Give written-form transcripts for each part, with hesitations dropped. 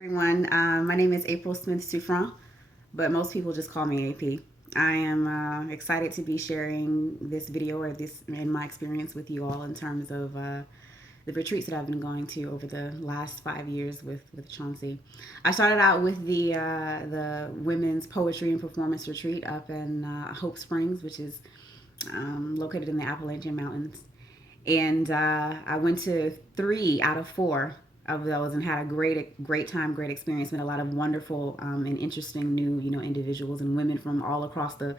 Everyone. My name is April Smith Suffran, but most people just call me AP. I am excited to be sharing this video or this in my experience with you all in terms of the retreats that I've been going to over the last 5 years with Chauncey. I started out with the women's poetry and performance retreat up in Hope Springs, which is located in the Appalachian Mountains. And I went to 3 out of 4 of those and had a great time, great experience. Met a lot of wonderful and interesting new individuals and women from all across the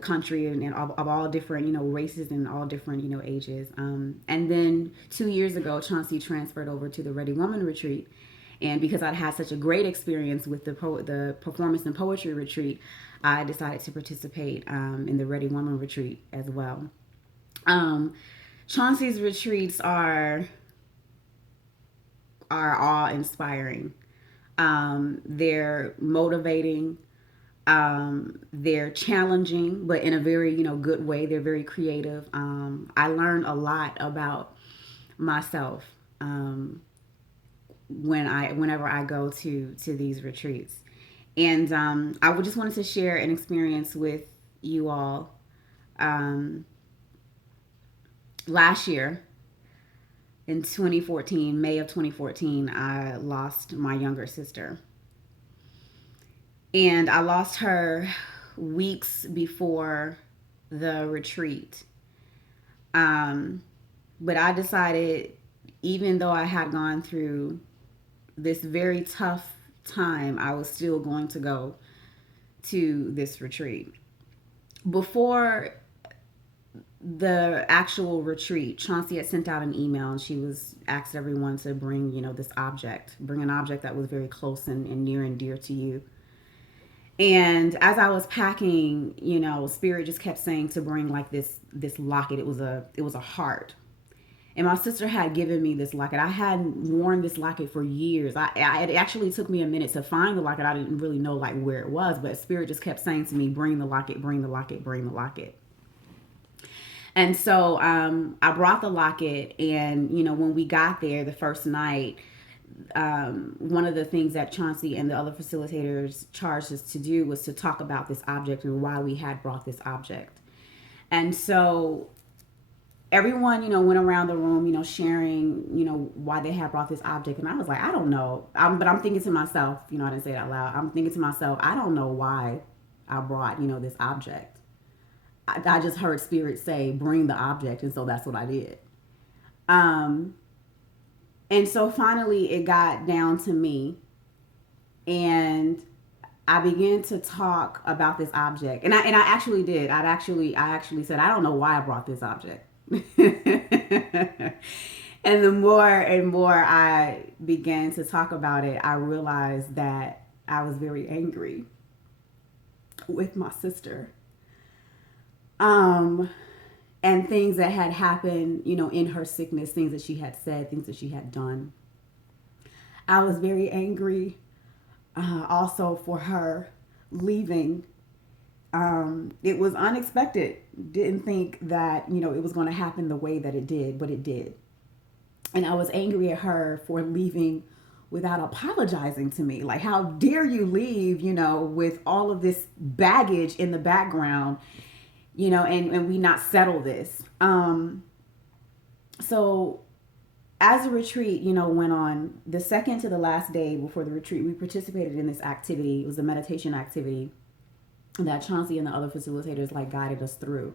country and of all different races and all different ages. And then 2 years ago, Chauncey transferred over to the Ready Woman retreat. And because I'd had such a great experience with the performance and poetry retreat, I decided to participate in the Ready Woman retreat as well. Um, Chauncey's retreats are awe inspiring. They're motivating. They're challenging, but in a very good way. They're very creative. I learned a lot about myself whenever I go to these retreats, and I would just wanted to share an experience with you all. Um, Last year in 2014, May of 2014, I lost my younger sister. And I lost her weeks before the retreat. Um, but I decided, even though I had gone through this very tough time, I was still going to go to this retreat. Before the actual retreat, Chauncey had sent out an email and she was asked everyone to bring, this object, bring an object that was very close and near and dear to you. And as I was packing, Spirit just kept saying to bring like this locket. It was a heart. And my sister had given me this locket. I hadn't worn this locket for years. It actually took me a minute to find the locket. I didn't really know like where it was, but Spirit just kept saying to me, "Bring the locket, bring the locket, bring the locket." And so I brought the locket, and when we got there the first night, one of the things that Chauncey and the other facilitators charged us to do was to talk about this object and why we had brought this object. And so everyone, went around the room, sharing, why they had brought this object. And I was like, I don't know. But I'm thinking to myself, I didn't say it out loud. I'm thinking to myself, I don't know why I brought, this object. I just heard Spirit say, bring the object. And so that's what I did. Um, and so finally it got down to me, and I began to talk about this object. And I actually did. I actually said, I don't know why I brought this object. And the more and more I began to talk about it, I realized that I was very angry with my sister. Um, and things that had happened, in her sickness, things that she had said, things that she had done. I was very angry also for her leaving. It was unexpected. Didn't think that, it was going to happen the way that it did, but it did. And I was angry at her for leaving without apologizing to me. Like, how dare you leave, with all of this baggage in the background, and we not settle this. So as the retreat, went on, the second to the last day before the retreat, we participated in this activity. It was a meditation activity that Chauncey and the other facilitators like guided us through.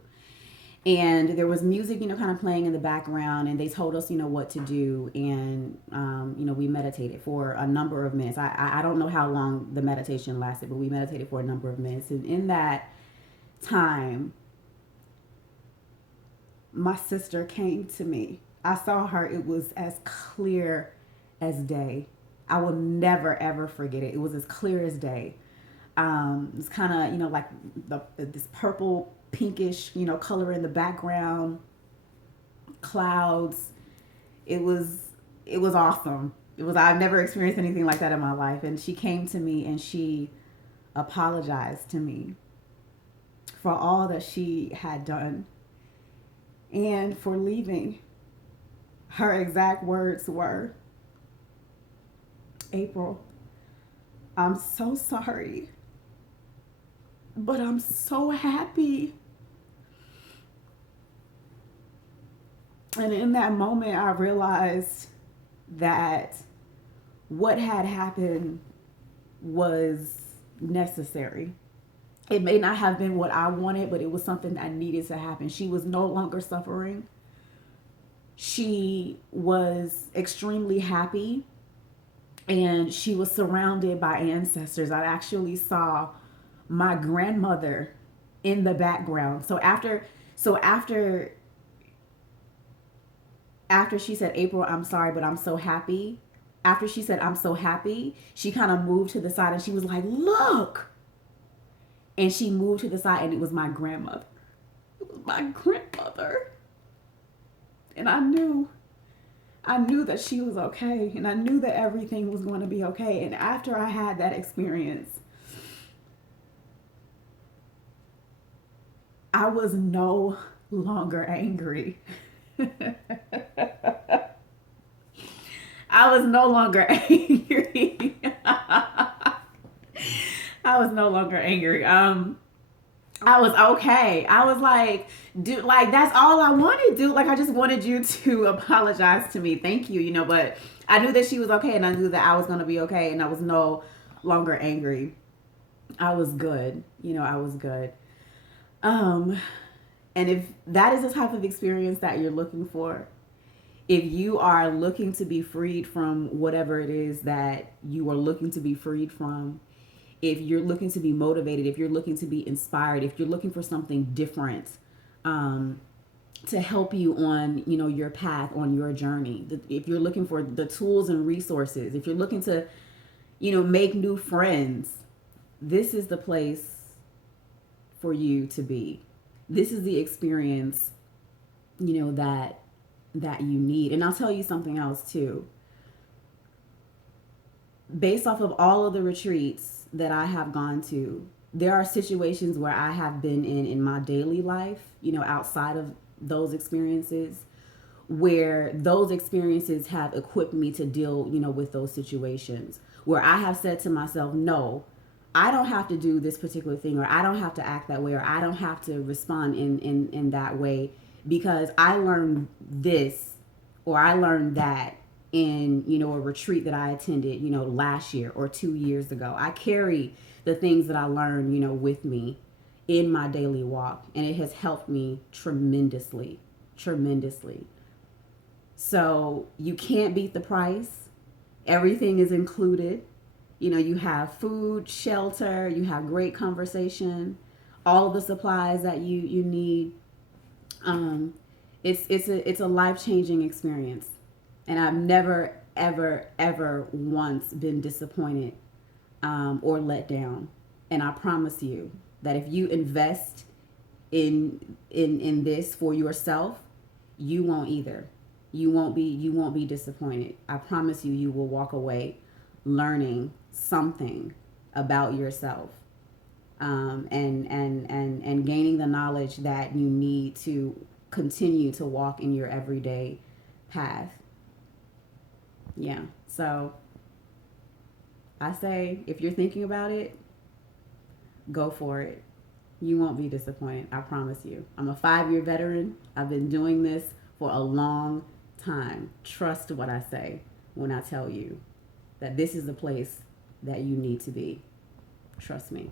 And there was music, kind of playing in the background, and they told us, what to do. And, we meditated for a number of minutes. I don't know how long the meditation lasted, but we meditated for a number of minutes. And in that time, my sister came to me. I saw her. It was as clear as day. I will never, ever forget it. It was as clear as day. It's kind of, like this purple, pinkish, color in the background, clouds. It was, it was awesome. I've never experienced anything like that in my life. And she came to me and she apologized to me for all that she had done and for leaving. Her exact words were, April, I'm so sorry, but I'm so happy. And in that moment, I realized that what had happened was necessary. It may not have been what I wanted, but it was something that needed to happen. She was no longer suffering. She was extremely happy, and she was surrounded by ancestors. I actually saw my grandmother in the background. So after she said, April, I'm sorry, but I'm so happy. After she said, I'm so happy, she kind of moved to the side and she was like, look. And she moved to the side and it was my grandmother. It was my grandmother. And I knew that she was okay. And I knew that everything was going to be okay. And after I had that experience, I was no longer angry. I was no longer angry. I was no longer angry. I was okay. I was like, dude, like that's all I wanted, dude. Like I just wanted you to apologize to me. Thank you, but I knew that she was okay and I knew that I was gonna be okay and I was no longer angry. I was good. I was good. Um, and if that is the type of experience that you're looking for, if you are looking to be freed from whatever it is that you are looking to be freed from, if you're looking to be motivated, if you're looking to be inspired, if you're looking for something different, um, to help you on your path, on your journey, if you're looking for the tools and resources, if you're looking to make new friends, this is the place for you to be. This is the experience that you need. And I'll tell you something else too. Based off of all of the retreats that I have gone to, there are situations where I have been in my daily life, outside of those experiences, where those experiences have equipped me to deal, with those situations, where I have said to myself, no, I don't have to do this particular thing, or I don't have to act that way, or I don't have to respond in that way, because I learned this or I learned that in a retreat that I attended last year or 2 years ago. I carry the things that I learned with me in my daily walk, and it has helped me tremendously. So you can't beat the price. Everything is included. You have food, shelter, you have great conversation, all of the supplies that you need. um, it's a life changing experience, and I've never ever once been disappointed, or let down. And I promise you that if you invest in this for yourself, you won't either. You won't be disappointed. I promise you, you will walk away learning something about yourself, and gaining the knowledge that you need to continue to walk in your everyday path. Yeah. So I say, if you're thinking about it, go for it. You won't be disappointed. I promise you. I'm a 5-year veteran. I've been doing this for a long time. Trust what I say when I tell you that this is the place that you need to be. Trust me.